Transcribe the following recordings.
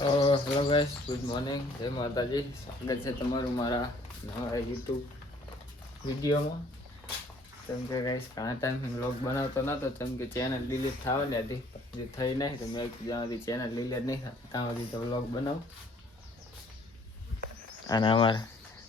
Hello guys, good morning, જય માતાજી. સ્વાગત છે તમારું મારા નવા યુટ્યુબ વિડીયોમાં. જેમ કે ગાઈસ ઘણા ટાઈમ વ્લોગ બનાવતો નહોતો, જેમ કે ચેનલ ડિલીટ થવા હતી, જે થઈ નહીં તો મેં જ્યાં સુધી ચેનલ ડિલીટ નહીં થાય ત્યાં સુધી તો વ્લોગ બનાવું. અને અમારા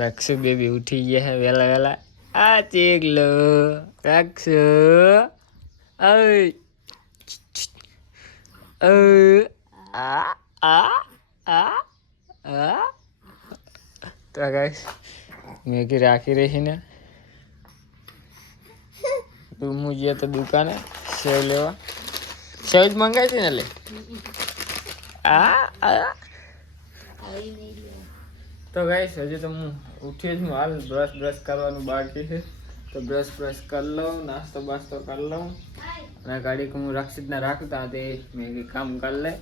રક્ષુ બેબી ઉઠી ગયા છે વહેલા વહેલા. આ ચેગલો રક્ષુ આ તો ગાઈસ મેગી રાખી રહી ને તું મુજે તો દુકાને સેવ લેવા સેવ જ મંગાવી હતી ને લે તો ગાઈસ હજી તો હું ઉઠી જ હું હાલ બ્રશ કરવાનું બાકી છે તો બ્રશ કરી લઉં, નાસ્તો બાસ્તો કરી લઉં અને ગાડી હું રક્ષિતને રાખું ત્યાં તે મેગી કામ કરી લે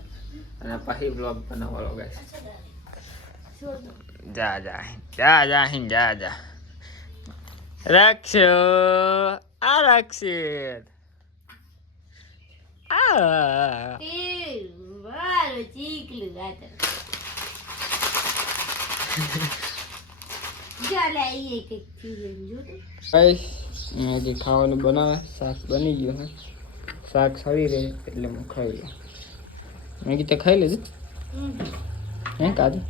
અને પછી બ્લોગ બનાવવાનો ગાઈસ. જા રક્ષો આ રક્ષિત મેગી ખાવાનું બનાવે, શાક બની ગયું હે, શાક સડી રહે એટલે હું ખાઈ લઉં. મેગી તો ખાઈ લીધું હે કાજુ.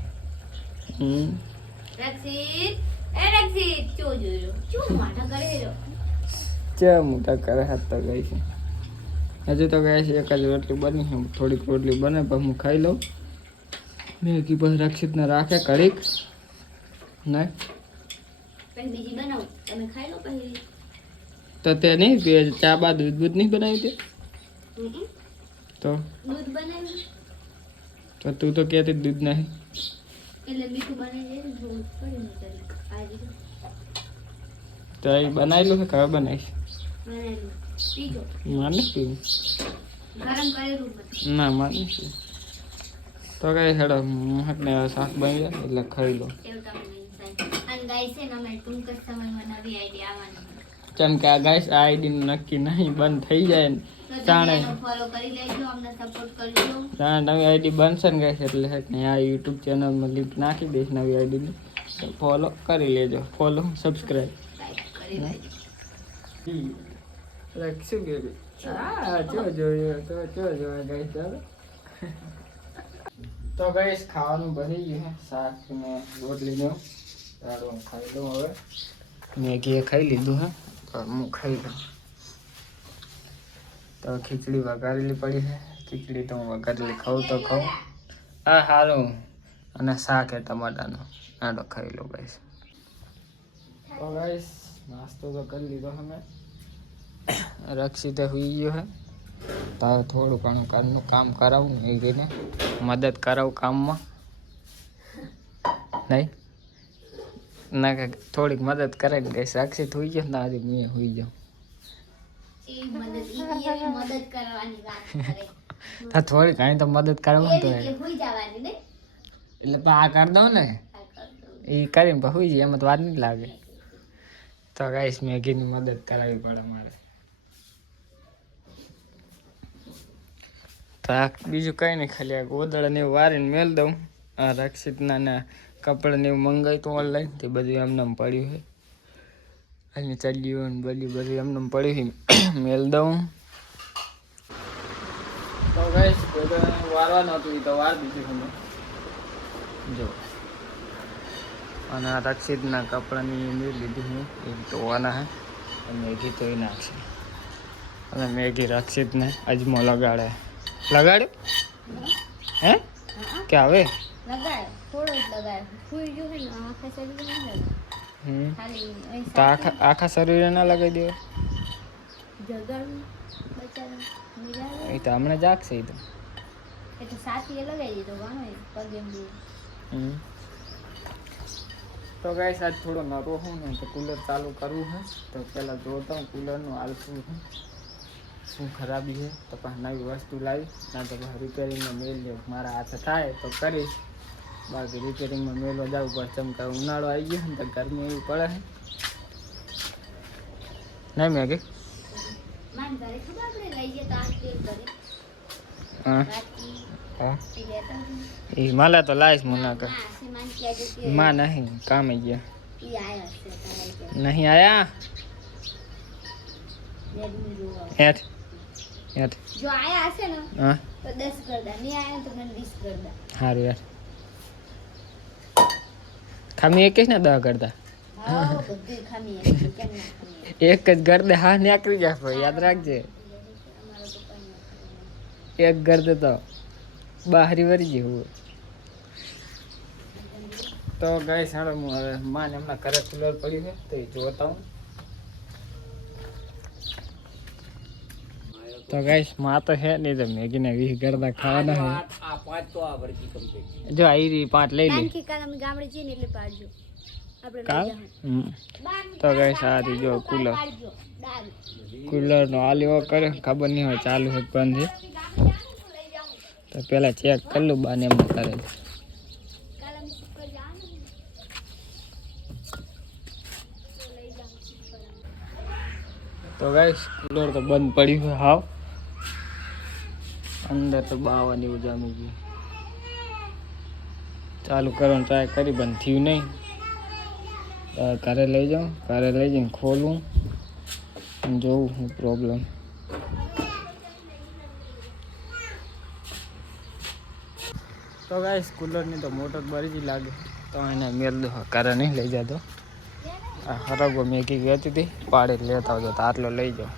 મોટા કરે હાથ તો ગઈ છે. હજુ તો ગયા છે એક જ રોટલી બની છે, થોડીક રોટલી બને પછી હું ખાઈ લઉં. મેગી પછી રક્ષિતને રાખે ઘડીક ને તો તે નહીં પીએ ચા બા દૂધ નહીં બનાવ્યું તે તો તું તો કહેતી દૂધ નહીં તો એ બનાવેલું છે કયો બનાવીશ માને પીવું ના માને તો કઈ હેડો ને શાક બની જાય એટલે ખાઈ લો. કેમ કે આ ગાઈસ આ આઈડી નક્કી નહીં બંધ થઈ જાય ને જાણે નવી આઈડી બનશે ને ગાઈસ એટલે ને આ યુટ્યુબ ચેનલમાં લિંક નાખી દઈશ નવી આઈડીની, તો ફોલો કરી લેજો. ફોલો સબસ્ક્રાઈબ રક્ષું બેબી જોયો ગાઈસ. ચાલો તો ગાઈસ ખાવાનું બની ગયું શાક ને રોટલી ને ખાઈ લઉં. હવે મેગી ખાઈ લીધું હે તો હું ખાઈ લઉં. તો ખીચડી વઘારેલી પડી છે, ખીચડી તો હું વઘારેલી ખાઉં તો ખાઉં. હા સારું. અને શાક હે ટમાટાનો, આડો ખાઈ લો ગાઈસ. તો ગાઈસ નાસ્તો તો કરી લીધો અમે. રક્ષિતે સુઈ ગયો હે તો થોડું ઘણું ઘરનું કામ કરાવું મેગીને મદદ કરાવું કામમાં નહીં ના કે થોડીક મદદ કરે ને ગઈ. રક્ષિત સુઈ ગયો ને આજે મેં સુઈ જાઉં થોડી ઘણી તો મદદ કરવાની તો એટલે આ કરી દઉં ને એ કરીને પછી સુઈ જાય એમાં તો વાર નહીં લાગે. તો ગાઈસ મેગીની મદદ કરાવવી પડે મારે. તો બીજું કંઈ નહીં, ખાલી આ ગોદડા ને એવું વારીને મેળ દઉં. આ રક્ષિતના ને કપડાં ને એવું મંગાવ્યું હતું ઓનલાઈન, તે બધું એમને પડ્યું છે. અને ચાલ્યું ને બધું એમને પડ્યું છે, મેળ દઉં. તો ગાઈસ વારવાનું હતું એ તો વાર દીધું તમે જો. અને આ રક્ષિતના કપડાની મેળ લીધું હું એ ધોવાના હે મેગી ધોઈ નાખશે. અને મેગી રક્ષિતને અજમો લગાડ્યો હે કે હવે તો આખા શરીરે ના લગાવી દે એ તો હમણાં જાગશે. એ તો ગાઈસ આજ થોડો નરો હું ને તો કુલર ચાલુ કરવું છે. તો પહેલાં જોતા હું કુલરનું હાલ શું ખરાબી છે તો પણ નવી વસ્તુ લાવી ના તો રિપેરિંગમાં મેળ લેવું મારા હાથે થાય તો કરીશ. બાકી રિપેરિંગમાં મેળવા જવું પડે. ચમકા ઉનાળો આવી ગયો ને તો ગરમી એવી પડે છે નહીં મેગી. હા એ માલા તો લાઈશ મુના કા માં નહીં કામે ગયા નહીં આયા હેઠ હેઠ જો આયા હશે ને હા તો 10 કરદા નહીં આયા તો મને 20 કરદા હારું યાર ખામી એક ને 10 કરતા હા બધી ખામી એક કેમ ના ખામી એક જ ગરદે હા નીકળી જાય ભાઈ યાદ રાખજે એક ગરદે તો બહારી વરી જેવું તો ગઈ સાડો હું હવે માને હમણાં ઘરે કુલર પડ્યું છે તો એ જોતા હું તો ગાઈસ માં તો હે નહીં તો મેગી ને 20 ગરદા ખાવાના હે આ પાંચ તો આ વરકી કમ્પ્લીટ જો આઈ 5 લઈ લે કાંકી કાલ અમે ગામડે જઈને એટલે પાડજો આપણે કાલ લઈ જાહું તો ગાઈસ આ રહી જો કુલર પાડજો દાલ કુલર નો આલ્યો કરે ખબર નહીં હોય ચાલુ છે કે બંધ છે તો પેલા ચેક કરી લઉં બાને એમ કરે કાલ અમે સુપર જાવાનું તો લઈ જાહું સુપર તો ગાઈસ કુલર તો બંધ પડ્યું છે હાવ અંદર તો બાવાની એવું જામી ગયું ચાલુ કરવાનું ટ્રાય કરી બંધ થયું નહીં ઘરે લઈ જાઉં ઘરે લઈ જઈને ખોલવું અને જોવું શું પ્રોબ્લેમ તો ગાઈસ કુલરની તો મોટર બળી જ લાગે તો એને મેલ દો ઘરે નહીં લઈ જતો આ હરગો મેગી વેચી હતી પાડે લેતા આવજો તો આટલો લઈ જાઓ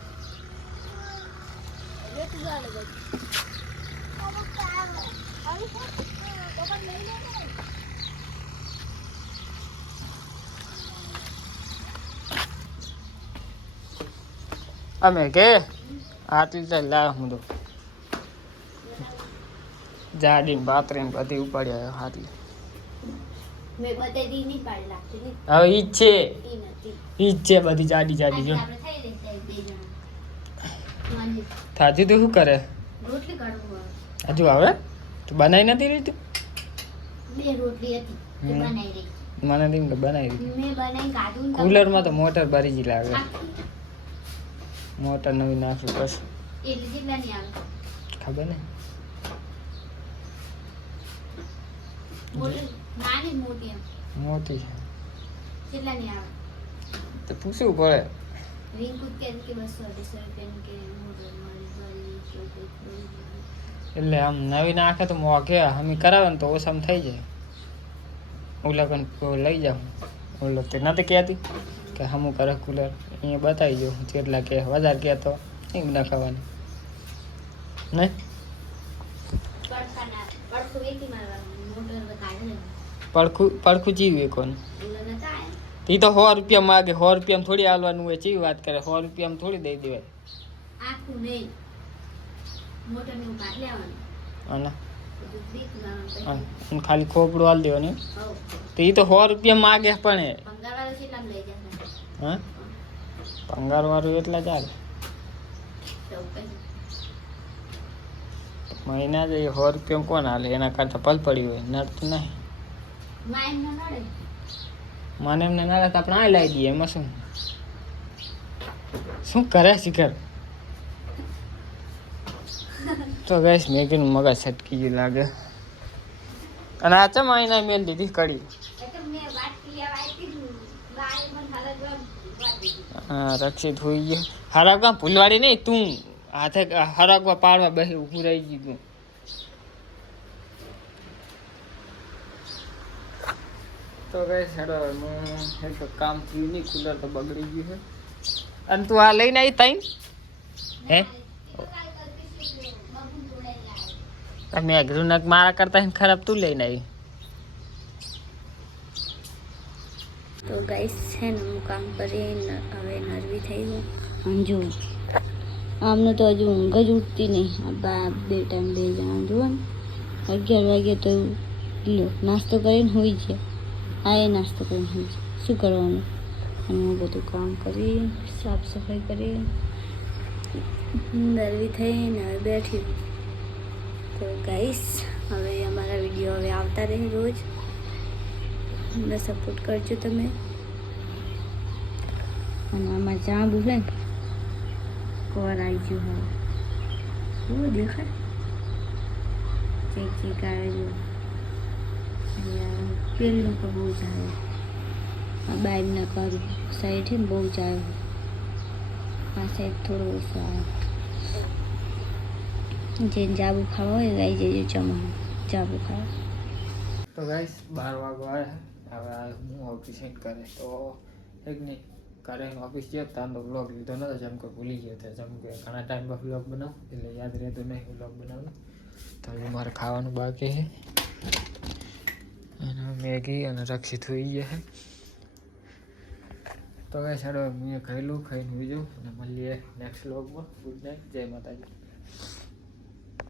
અમે કે આટલી તો લાવ હું તો જાડી બાતરી બધી ઉપાડી આવ્યો આટલી મેં બતાવી નહીં પાડી લાગતી ને હવે ઈ જ છે ઈ નથી ઈ જ છે બધી જાડી જાડી જો આપણે થઈ રહેતા બે જણા માની થાજી તું શું કરે રોટલી કાઢવું હજુ આવે તું બનાવી નથી રહી તું બે રોટલી હતી તે બનાવી રહી મને તેમ કે બનાવી દીધી મેં બનાવી કાઢું ને કુલરમાં તો મોટર ભરી જ લાગે આખી મોટર નવી નાખી પછી એટલે જેટલા નહીં આવે ખબર ને મોટી નાની મોટી એમ મોટી છે જેટલા નહીં આવે તો પૂછવું પડે રિંકુ કે 200-250 રૂપિયાની કે મોટર મળી એટલે આમ નવી નાખે તો મોઘે અમે કરાવે ને તો ઓછામાં થઈ જાય ઓલા કન લઈ જાઉં ઓલો તે નથી કહેતી કે હમું કરે કુલર અહીંયા બતાવી દઉં જેટલા કે વધારે કહે તો એમ નાખવાની નહીં પડખું વેચી મારવાનું મોટર કાઢે ને પડખું જીવે કોને ઓલા નતા આયા એ તો 100 રૂપિયા માગે 100 રૂપિયામાં થોડી હાલવાનું હોય ચેવી વાત કરે 100 રૂપિયામાં થોડી દઈ દેવાય આખું નહીં મોટર ને કાઢ લેવાનું અને બધું બીક લાવવાનું અને ખાલી ખોપડું હાલ દેવાનું હવ તો એ તો 100 રૂપિયા માગે પણ એ પંગાવાળો કેટલામાં લઈ જશે હા પંગાર વાળું એટલા ચાલે તો પછી મહિના જ 100 રૂપિયા કોણ હાલે એના કરતા પલ પડી હોય નડતું નહીં માઈન ન નડે મને એમને ના તો આપણે આ લાવી દઈએ એમાં શું શું કરે શિખર તો ગઈશ મેગીનું મગજ છટકી ગયું લાગે અને આ ચમ આઈના મેલ દીધી કડી એટલે મેં વાત લેવા આવી હતી બાય મને હાલત વાત દીધી હા રક્ષિત હોઈ ગયો હરાગવા ભૂલવાડી નહીં તું હાથે હરાગવા પાડવા બેસી ઊભું રહી ગયું તો ગઈ હેડો એક કામ થયું નહીં કુલર તો બગડી ગયું છે અને તું આ લઈને આવી તાઈ હે મેં કીધું નક મારા કરતા ખરાબ તું લઈને આવી તો ગાઈસ છે ને હું કામ કરીને હવે નરવી થઈ ગયું આમ જો આમને તો હજુ ઊંઘ જ ઉઠતી નહીં આ બાપ બે ટાઈમ બે જણા જુઓ ને 11 વાગે તો લો નાસ્તો કરીને હોઈ છે આ એ નાસ્તો કરીને હોઈ છે શું કરવાનું અને હું બધું કામ કરી સાફ સફાઈ કરી નરવી થઈને હવે બેઠી તો ગાઈસ હવે અમારા વિડીયો હવે આવતા રહે રોજ અમને સપોર્ટ કરજો તમે અને આમાં જાંબુ છે ને કવર આવી ગયું હવે શું દેખાય ચીક આવે જો પેલું પણ બહુ જ આવે આ બાજુના કર સાઈડ છે ને બહુ જ આવે આ સાઈડ થોડો ઓછો આવે જેને જાબુ ખાવા હોય લઈ જજો ચમણ જાબુ ખાવા તો ગાઈસ 12 વાગવા આવ્યા હવે આ હું ઓફિસ એન્ડ કરે તો એક નહીં કરે ઓફિસ ગયો તાંડો બ્લોગ લીધો નતો જેમ કે ભૂલી ગયો હતો જેમ કે ઘણા ટાઈમ પર બ્લોગ બનાવું એટલે યાદ રહેતો નહીં બ્લોગ બનાવું તો હજુ મારે ખાવાનું બાકી છે અને મેગી અને રક્ષિત હોઈ ગયા છે તો ગાઈસ હવે મેં ખાઈ લઉં ખાઈને હોઈ જાઉં અને મળીએ નેક્સ્ટ બ્લોગમાં ગુડ નાઇટ જય માતાજી